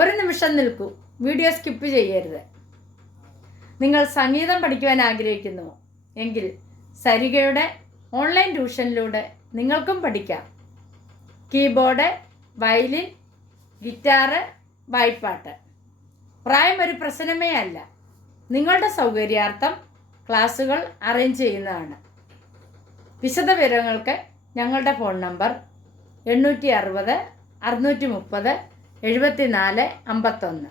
ഒരു നിമിഷം നിൽക്കൂ, വീഡിയോ സ്കിപ്പ് ചെയ്യരുത്. നിങ്ങൾ സംഗീതം പഠിക്കുവാൻ ആഗ്രഹിക്കുന്നുവോ എങ്കിൽ സരിഗയുടെ ഓൺലൈൻ ട്യൂഷനിലൂടെ നിങ്ങൾക്കും പഠിക്കാം. കീബോർഡ്, വയലിൻ, ഗിറ്റാറ്, വായ്പ്പാട്ട്. പ്രായം ഒരു പ്രശ്നമേ അല്ല. നിങ്ങളുടെ സൗകര്യാർത്ഥം ക്ലാസുകൾ അറേഞ്ച് ചെയ്യുന്നതാണ്. വിശദവിവരങ്ങൾക്ക് ഞങ്ങളുടെ ഫോൺ നമ്പർ 860 630 74 51.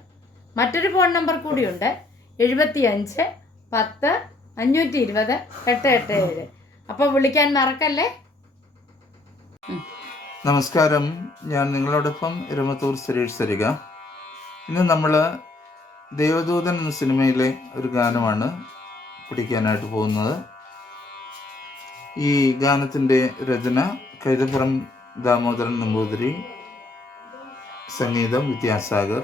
മറ്റൊരു ഫോൺ നമ്പർ കൂടിയുണ്ട്, 75 10 520 887. അപ്പോൾ വിളിക്കാൻ മറക്കല്ലേ. നമസ്കാരം, ഞാൻ നിങ്ങളോടൊപ്പം എരുമത്തൂർ സുരേഷ് സരിക. ഇന്ന് നമ്മൾ ദേവദൂതൻ എന്ന സിനിമയിലെ ഒരു ഗാനമാണ് പഠിക്കാനായിട്ട് പോകുന്നത്. ഈ ഗാനത്തിൻ്റെ രചന കൈതപ്പുറം ദാമോദരൻ നമ്പൂതിരി, സംഗീതം വിദ്യാസാഗർ.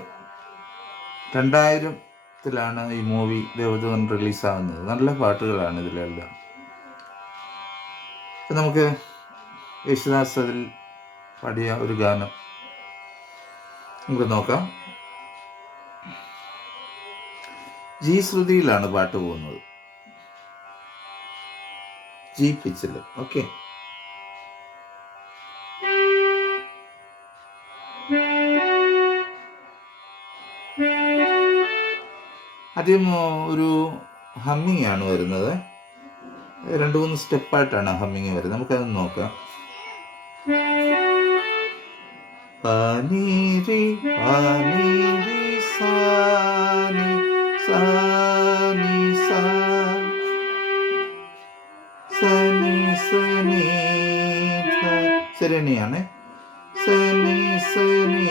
2000 ഈ മൂവി ദേവദൂതൻ റിലീസാകുന്നത്. നല്ല പാട്ടുകളാണ് ഇതിലെല്ലാം. അപ്പം നമുക്ക് യേശുദാസ് അതിൽ പാടിയ ഒരു ഗാനം നമുക്ക് നോക്കാം. ജി ശ്രുതിയിലാണ് പാട്ട് പോകുന്നത്, ജി പിച്ചിൽ. ഓക്കെ, ആദ്യം ഒരു ഹമ്മിങ് ആണ് വരുന്നത്. 2-3 സ്റ്റെപ്പായിട്ടാണ് ഹമ്മിങ് വരുന്നത്. നമുക്കത് നോക്കാം. പനീരി പനീരി സാനി സാനി സാ സനി സനി ശരണിയാണ്. സനി സനി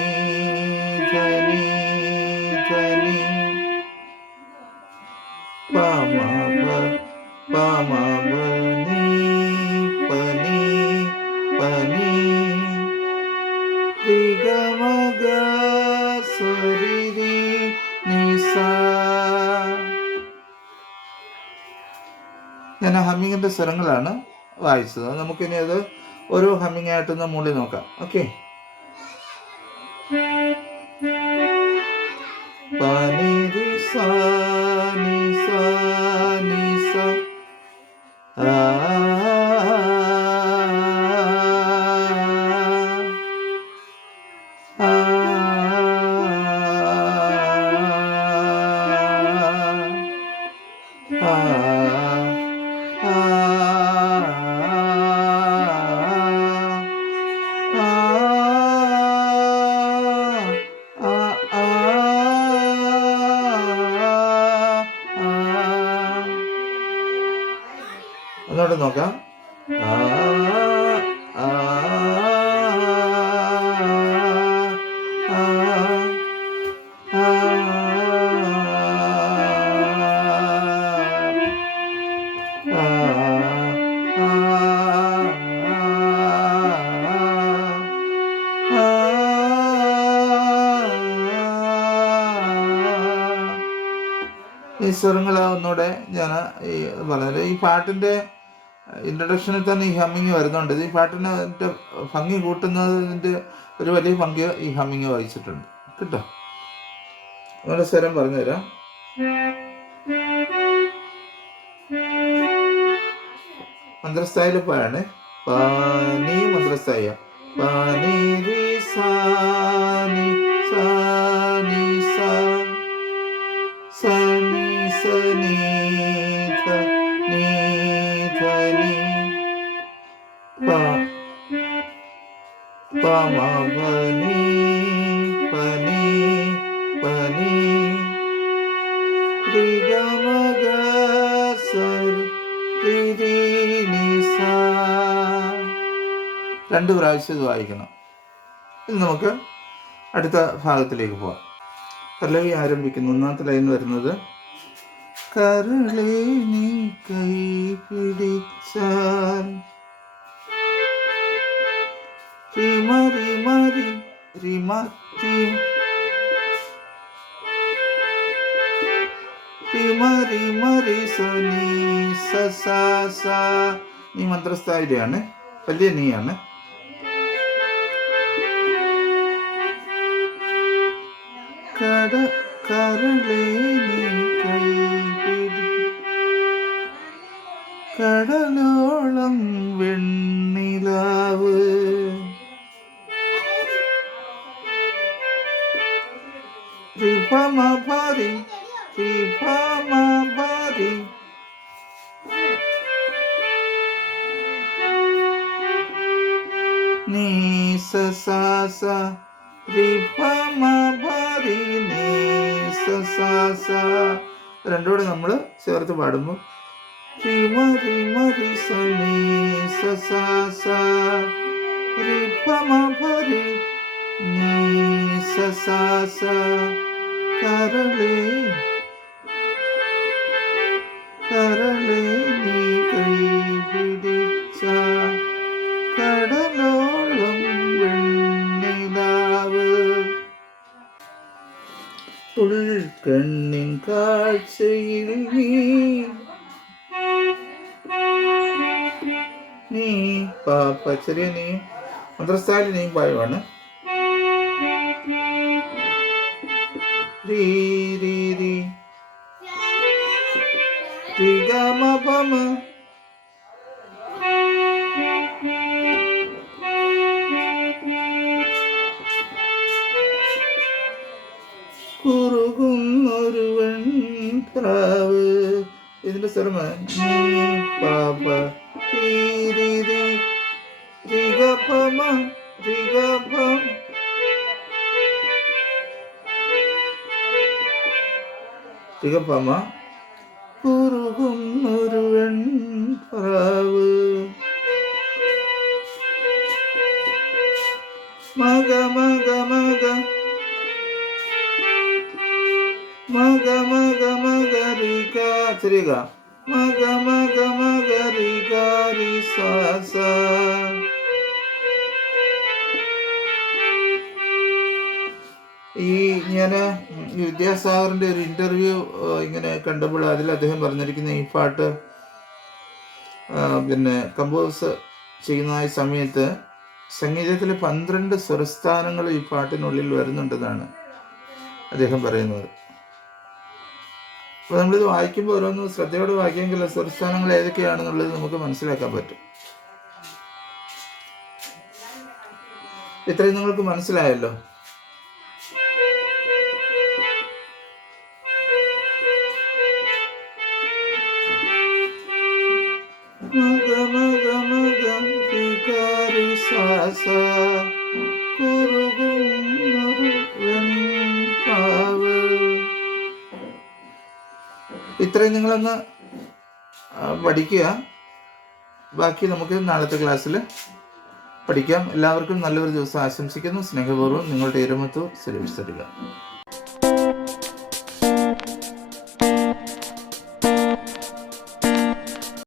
ധനി ധനി പമ പമ പനി പനി പനി രിഗമഗ സരിരി നിസാ. ഞാൻ ഹമ്മിങ്ങിൻ്റെ സ്വരങ്ങളാണ് വായിച്ചത്. നമുക്കിനി അത് ഓരോ ഹമ്മിങ് ആയിട്ടൊന്ന് മൂളി നോക്കാം. ഓക്കെ, പനിരി സാനി സാനി സാ ഒന്നുകൂടെ നോക്കാം. ഈ സ്വരങ്ങൾ ഒന്നുകൂടെ ഞാൻ പറഞ്ഞത്. ഈ പാട്ടിൻ്റെ ഇൻട്രഡക്ഷനിൽ തന്നെ ഈ ഹമ്മിങ് വരുന്നുണ്ട്. ഈ പാട്ടിന് ഭംഗി കൂട്ടുന്നതിൻ്റെ ഒരു വലിയ പങ്ക് ഈ ഹമ്മിങ് വഹിച്ചിട്ടുണ്ട് കേട്ടോ. നമ്മുടെ സ്വരം പറഞ്ഞുതരാം. മന്ത്രസ്ഥായില് പോയാണ്. പാനി മന്ത്രസ്ഥായ പാനി രി സാനി സാനി സാ സനി സനി ധനി ധനി പമ പനി പനി പനി രിഗമഗ സരി നിസാ. 2 പ്രാവശ്യം ഇത് വായിക്കണം. ഇത് നമുക്ക് അടുത്ത ഭാഗത്തിലേക്ക് പോവാം. പല്ലവി ആരംഭിക്കുന്നു. 1ാമത്തെ ലൈൻ വരുന്നത് കരളെ നീ കൈ പിടിച്ചാൽ റിമ റിമ റിമ റിമ റിമ രി സനി സ സ. ഈ മന്ത്രസ്ഥായിലാണ്, വലിയ നീയാണ്. കരളേ നീ കൈപിടി കടലോളം വെണ്ണിലാവ് രിപമപരി രിപമപരി നീ സസാസ രിപമപരി നീ സസാസ രണ്ടുകൂടെ നമ്മൾ ചേർത്ത് പാടുമ്പോൾ റിമ റിമ റിസ നീ സസാസ രിപമപരി നീ സസാസ കരളേ കരളേ നീ കൈ പിടിച്ച കടലോളം വെണ്ണിലാവ് ഉൾക്കണ്ണിൻ കാഴ്ചയിൽ നീ പാപ്പ ചെറിയ നീ മന്ത്രസ്ഥാലി നീ പായുവാണ് രീ രീ രീ രിഗമപമ കുറുകുന്നൊരു വെൺപ്രാവ് ഇതിന്റെ സ്വരമാണ് നീ പാപ രിഗപമ രിഗപം രിഗപമ കുറുകുന്നൊരു വെൺപ്രാവ് മഗ മഗ മഗ മഗ മഗ മഗ റിക ചെറിയ മഗ മഗ മഗ റിക രി സ സ ഞാൻ വിദ്യാസാഗറിൻ്റെ ഒരു ഇൻ്റർവ്യൂ ഇങ്ങനെ കണ്ടപ്പോൾ അതിൽ അദ്ദേഹം പറഞ്ഞിരിക്കുന്ന ഈ പാട്ട് പിന്നെ കമ്പോസ് ചെയ്യുന്ന സമയത്ത് സംഗീതത്തിൽ 12 സ്വരസ്ഥാനങ്ങൾ ഈ പാട്ടിനുള്ളിൽ വരുന്നുണ്ടെന്നാണ് അദ്ദേഹം പറയുന്നത്. അപ്പോൾ നമ്മളിത് വായിക്കുമ്പോൾ ഓരോന്ന് ശ്രദ്ധയോടെ വായിക്കുമെങ്കിൽ സ്വരസ്ഥാനങ്ങൾ ഏതൊക്കെയാണെന്നുള്ളത് നമുക്ക് മനസ്സിലാക്കാൻ പറ്റും. ഇത്രയും നിങ്ങൾക്ക് മനസ്സിലായല്ലോ. മഗ മഗ മഗ രികാരി സാസ കുറുകുന്നൊരു വെൺപാവ്. ഇത്രയും നിങ്ങളൊന്ന് പഠിക്കുക. ബാക്കി നമുക്ക് നാളത്തെ ക്ലാസ്സിൽ പഠിക്കാം. എല്ലാവർക്കും നല്ലൊരു ദിവസം ആശംസിക്കുന്നു. സ്നേഹപൂർവ്വം നിങ്ങളുടെ ഇരമത്തൂർ സുരേഷ് തരിക.